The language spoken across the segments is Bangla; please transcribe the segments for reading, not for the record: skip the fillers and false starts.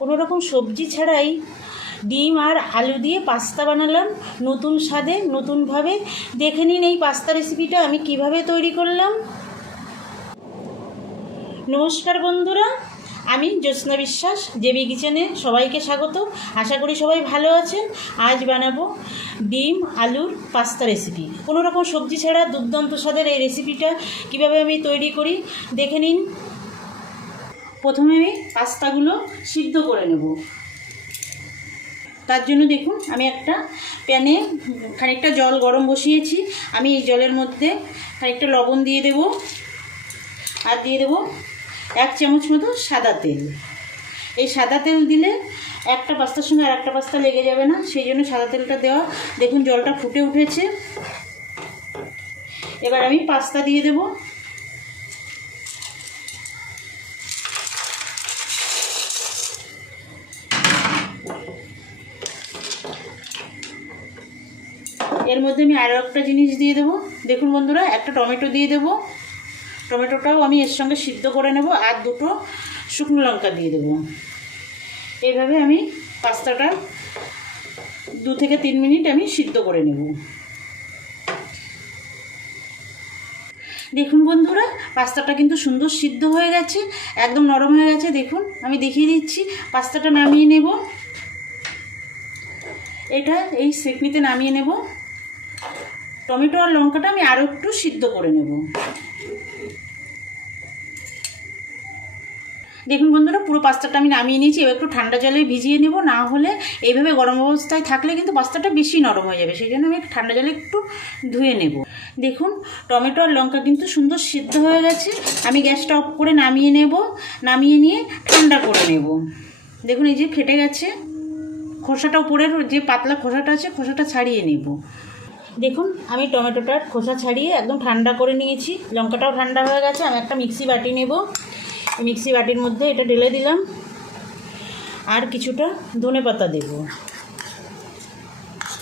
কোনো রকম সবজি ছাড়াই ডিম আর আলু দিয়ে পাস্তা বানালাম নতুন স্বাদে, নতুনভাবে। দেখে নিন এই পাস্তা রেসিপিটা আমি কিভাবে তৈরি করলাম। নমস্কার বন্ধুরা, আমি জ্যোৎস্না বিশ্বাস, জেবি কিচেনে সবাইকে স্বাগত। আশা করি সবাই ভালো আছেন। আজ বানাবো ডিম আলুর পাস্তা রেসিপি। কোনো রকম সবজি ছাড়া দুর্দান্ত স্বাদের এই রেসিপিটা কিভাবে আমি তৈরি করি দেখে নিন। প্রথমে আমি পাস্তাগুলো সিদ্ধ করে নেব। তার জন্য দেখুন আমি একটা প্যানে খানিকটা জল গরম বসিয়েছি। আমি এই জলের মধ্যে খানিকটা লবণ দিয়ে দেব, আর দিয়ে দেব 1 চামচ মতো সাদা তেল। এই সাদা তেল দিলে একটা পাস্তার সঙ্গে আর একটা পাস্তা লেগে যাবে না, সেই জন্য সাদা তেলটা দেওয়া। দেখুন জলটা ফুটে উঠেছে। এবার আমি পাস্তা দিয়ে দেব। এর মধ্যে আমি আরও একটা জিনিস দিয়ে দেবো। দেখুন বন্ধুরা, একটা টমেটো দিয়ে দেব। টমেটোটাও আমি এর সঙ্গে সিদ্ধ করে নেব, আর 2টো শুকনো লঙ্কা দিয়ে দেব। এইভাবে আমি পাস্তাটা 2 থেকে 3 মিনিট আমি সিদ্ধ করে নেব। দেখুন বন্ধুরা, পাস্তাটা কিন্তু সুন্দর সিদ্ধ হয়ে গেছে, একদম নরম হয়ে গেছে। দেখুন আমি দেখিয়ে দিচ্ছি। পাস্তাটা নামিয়ে নেব, এটা এই সেকনিতে নামিয়ে নেব। টমেটো আর লঙ্কাটা আমি আরও একটু সিদ্ধ করে নেব। দেখুন বন্ধুরা, পুরো পাস্তাটা আমি নামিয়ে নিয়েছি। এবার একটু ঠান্ডা জলে ভিজিয়ে নেব, না হলে এইভাবে গরম অবস্থায় থাকলে কিন্তু পাস্তাটা বেশি নরম হয়ে যাবে, সেই জন্য আমি ঠান্ডা জলে একটু ধুয়ে নেব। দেখুন টমেটো আর লঙ্কা কিন্তু সুন্দর সিদ্ধ হয়ে গেছে। আমি গ্যাসটা অফ করে নামিয়ে নেব। নামিয়ে নিয়ে ঠান্ডা করে নেব। দেখুন এই যে ফেটে গেছে, খোসাটা উপরের যে পাতলা খোসাটা আছে খোসাটা ছাড়িয়ে নেব। দেখুন আমি টমেটোটার খোসা ছাড়িয়ে একদম ঠান্ডা করে নিয়েছি। লঙ্কাটাও ঠান্ডা হয়ে গেছে। আমি একটা মিক্সি বাটি নেব। মিক্সি বাটির মধ্যে এটা ঢেলে দিলাম, আর কিছুটা ধনেপাতা দেব।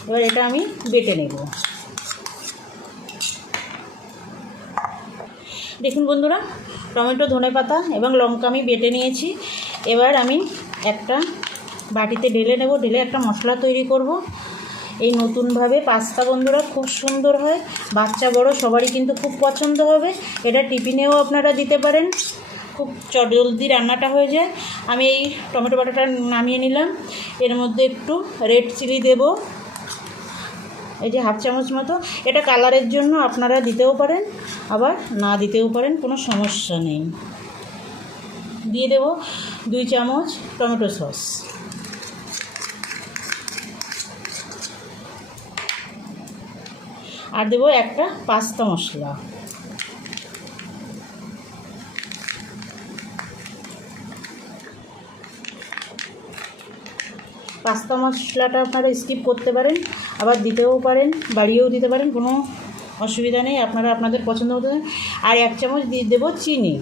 এবার এটা আমি বেটে নেব। দেখুন বন্ধুরা, টমেটো, ধনেপাতা এবং লঙ্কা আমি বেটে নিয়েছি। এবার আমি একটা বাটিতে ঢেলে নেব। ঢেলে একটা মশলা তৈরি করব। এই নতুনভাবে পাস্তা বন্ধুরা খুব সুন্দর হয়, বাচ্চা বড় সবারই কিন্তু খুব পছন্দ হবে। এটা টিফিনেও আপনারা দিতে পারেন, খুব জলদি রান্নাটা হয়ে যায়। আমি এই টমেটো বাটাটা নামিয়ে নিলাম। এর মধ্যে একটু রেড চিলি দেব, এই যে 1/2 চামচ মতো। এটা কালারের জন্য আপনারা দিতেও পারেন, আবার না দিতেও পারেন, কোনো সমস্যা নেই। দিয়ে দেব 2 চামচ টমেটো সস। আর দেবো একটা পাস্তা মশলা। পাস্তা মশলাটা আপনারা স্কিপ করতে পারেন, আবার দিতেও পারেন, বাড়িয়েও দিতে পারেন, কোনো অসুবিধা নেই, আপনারা আপনাদের পছন্দ মতো। আর 1 চামচ দিয়ে দেবো চিনি।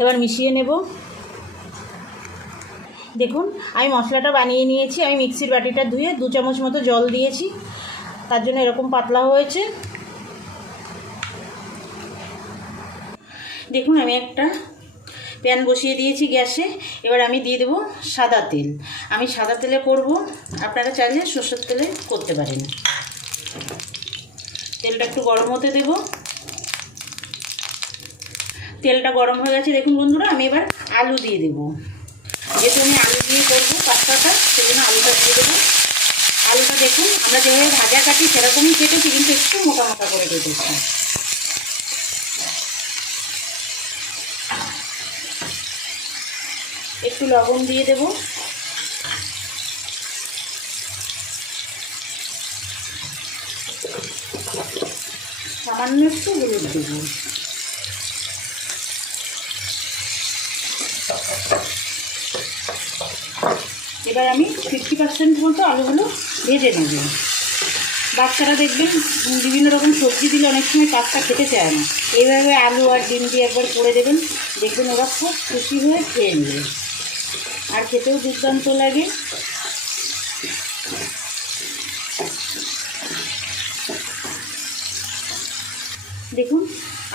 এবার মিশিয়ে নেব। দেখুন আমি মশলাটা বানিয়ে নিয়েছি। আমি মিক্সির বাটিটা ধুয়ে 2 চামচ মতো জল দিয়েছি, তার জন্য এরকম পাতলা হয়েছে। দেখুন আমি একটা প্যান বসিয়ে দিয়েছি গ্যাসে। এবার আমি দিয়ে দেবো সাদা তেল। আমি সাদা তেলে করব, আপনারা চাইলে সরষের তেলে করতে পারেন। তেলটা একটু গরম হতে দেব। তেলটা গরম হয়ে গেছে। দেখুন বন্ধুরা, আমি এবার আলু দিয়ে দেবো। যেহেতু আমি আলু দিয়ে করবো পাস্তাটা, সেই জন্য আলুটা দিয়ে দেবো। আলুটা দেখুন আমরা যেভাবে ভাজা কাটি সেরকমই কেটেছি, কিন্তু একটু মোটা মোটা করে কেটেছি। একটু লবণ দিয়ে দেব। সামান্য একটু হলুদ দেব। এবার আমি 50% মতো আলুগুলো ভেজে নেব। বাচ্চারা দেখবেন বিভিন্ন রকম সবজি দিলে অনেক সময় পাস্তা খেতে চায় না, এইভাবে আলু আর ডিম দিয়ে একবার করে দেবেন, দেখবেন ওরা খুব খুশি হয়ে খেয়ে নেবে, আর খেতেও দুর্দান্ত লাগে। দেখুন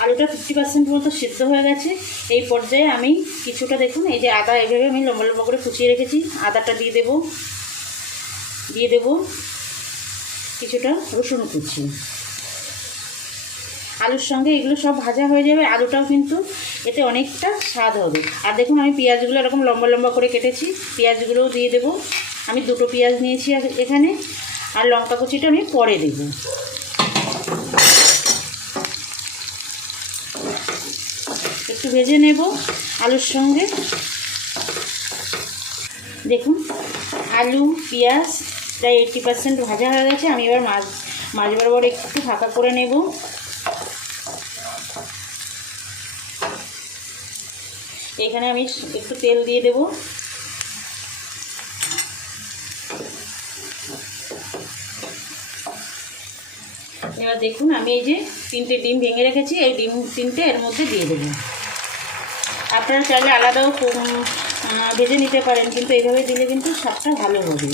আলুটা 50% মতো সিদ্ধ হয়ে গেছে। এই পর্যায়ে আমি কিছুটা দেখুন এই যে আদা এভাবে আমি লম্বা লম্বা করে কুচিয়ে রেখেছি, আদাটা দিয়ে দেব কিছুটা রসুন কুচি। আলুর সঙ্গে এগুলো সব ভাজা হয়ে যাবে, আলুটাও কিন্তু এতে অনেকটা স্বাদ হবে। আর দেখুন আমি পেঁয়াজগুলো এরকম লম্বা লম্বা করে কেটেছি, পেঁয়াজগুলোও দিয়ে দেব। আমি 2টো পেঁয়াজ নিয়েছি এখানে, আর লঙ্কা কুচিটা আমি পরে দেব। একটু ভেজে নেব আলুর সঙ্গে। দেখুন আলু পেঁয়াজ প্রায় 80% ভাজা হয়ে গেছে। আমি এবার মাছ বরাবর একটু ফাঁকা করে নেব। এখানে আমি একটু তেল দিয়ে দেব। এবার দেখুন আমি এই যে 3টে ডিম ভেঙে রেখেছি, এই ডিম 3টে এর মধ্যে দিয়ে দেবো। আপনারা চাইলে আলাদাও ভেজে নিতে পারেন, কিন্তু এইভাবে দিলে কিন্তু স্বাদটা ভালো হবে।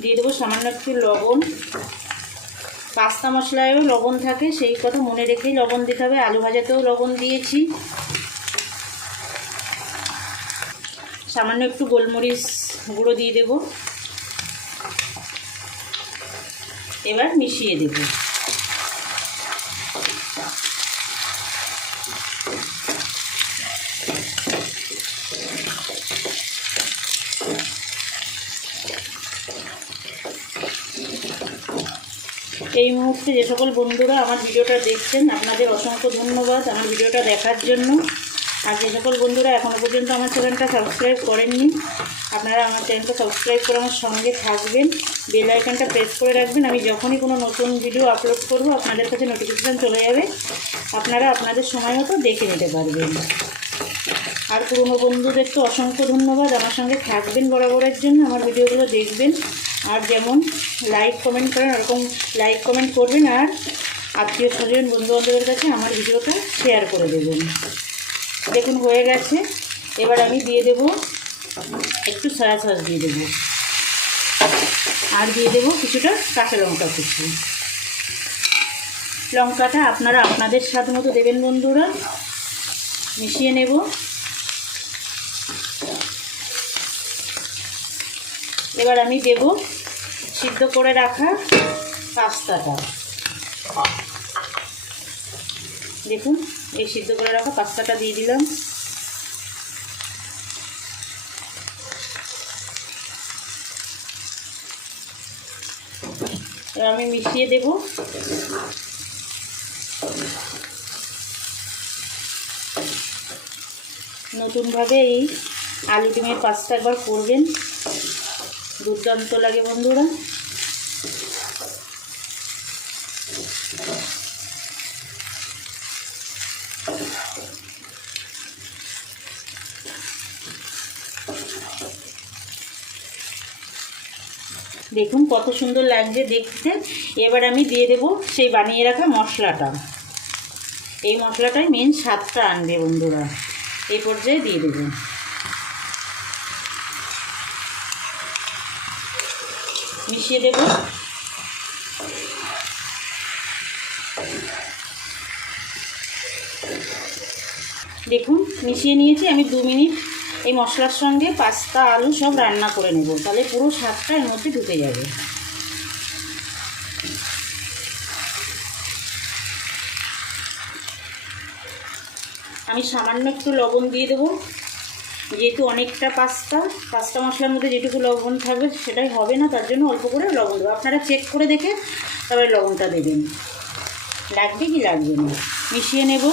দিয়ে দেবো সামান্য একটু লবণ। পাস্তা মশলায়ও লবণ থাকে, সেই কথা মনে রেখেই লবণ দিতে হবে। আলু ভাজাতেও লবণ দিয়েছি। সামান্য একটু গোলমরিচ গুঁড়ো দিয়ে দেব। এবার মিশিয়ে দেব। এই মুহূর্তে যে সকল বন্ধুরা আমার ভিডিওটা দেখছেন, আপনাদের অসংখ্য ধন্যবাদ আমার ভিডিওটা দেখার জন্য। আর যে সকল বন্ধুরা এখনও পর্যন্ত আমার চ্যানেলটা সাবস্ক্রাইব করেননি, আপনারা আমার চ্যানেলটা সাবস্ক্রাইব করে আমার সঙ্গে থাকবেন, বেল আইকনটা প্রেস করে রাখবেন। আমি যখনই কোনো নতুন ভিডিও আপলোড করব আপনাদের কাছে নোটিফিকেশান চলে যাবে, আপনারা আপনাদের সময় মতো দেখে নিতে পারবেন। আর পুরনো বন্ধুদের তো অসংখ্য ধন্যবাদ, আমার সঙ্গে থাকবেন বরাবরের জন্য, আমার ভিডিওগুলো দেখবেন। আর যেমন লাইক কমেন্ট করেন ওরকম লাইক কমেন্ট করবেন, আর আত্মীয় স্বজন বন্ধুবান্ধবের কাছে আমার ভিডিওটা শেয়ার করে দেবেন। দেখুন হয়ে গেছে। এবার আমি দিয়ে দেব একটু সয়া সস দিয়ে দেবো, আর দিয়ে দেবো কিছুটা কাঁচা লঙ্কা কুচি। লঙ্কাটা আপনারা আপনাদের স্বাদ মতো দেবেন বন্ধুরা। মিশিয়ে নেব। এবার আমি দেব সিদ্ধ করে রাখা পাস্তাটা। দেখুন এই সিদ্ধ করে রাখা পাস্তাটা দিয়ে দিলাম। এবার আমি মিশিয়ে দেব। নতুনভাবে এই আলু ডিমের পাস্তা একবার করবেন, দুর্দান্ত লাগে বন্ধুরা। দেখুন কত সুন্দর লাগছে দেখতে। এবার আমি দিয়ে দেব সেই বানিয়ে রাখা মশলাটা। এই মশলাটাই মেন স্বাদটা আনবে বন্ধুরা। এই পর্যায়ে দিয়ে দেব। মিশিয়ে দেব। দেখুন মিশিয়ে নিয়েছি। আমি 2 মিনিট এই মশলার সঙ্গে পাস্তা আলু সব রান্না করে নেব, তাহলে পুরো স্বাদটা এর মধ্যে ঢুকে যাবে। আমি সামান্য একটু লবণ দিয়ে দেবো, যেহেতু অনেকটা পাস্তা মশলার মধ্যে যেটুকু লবণ থাকবে সেটাই হবে না, তার জন্য অল্প করে লবণ দেবো। আপনারা চেক করে দেখে তবে লবণটা দেবেন, লাগবে কি লাগবে না। মিশিয়ে নেব।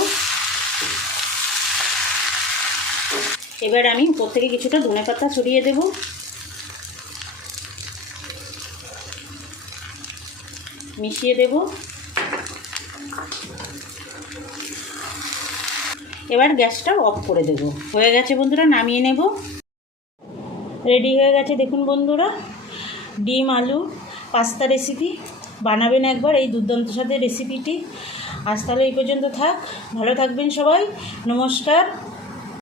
এবার আমি উপর থেকে কিছুটা ধনেপাতা ছড়িয়ে দেব। মিশিয়ে দেব। এবার গ্যাসটা অফ করে দেব। হয়ে গেছে বন্ধুরা, নামিয়ে নেব। রেডি হয়ে গেছে দেখুন বন্ধুরা, ডিম আলু পাস্তা রেসিপি। বানাবেন একবার এই দুর্দান্ত স্বাদের রেসিপিটি। আজ তাহলে এই পর্যন্ত থাক, ভালো থাকবেন সবাই, নমস্কার।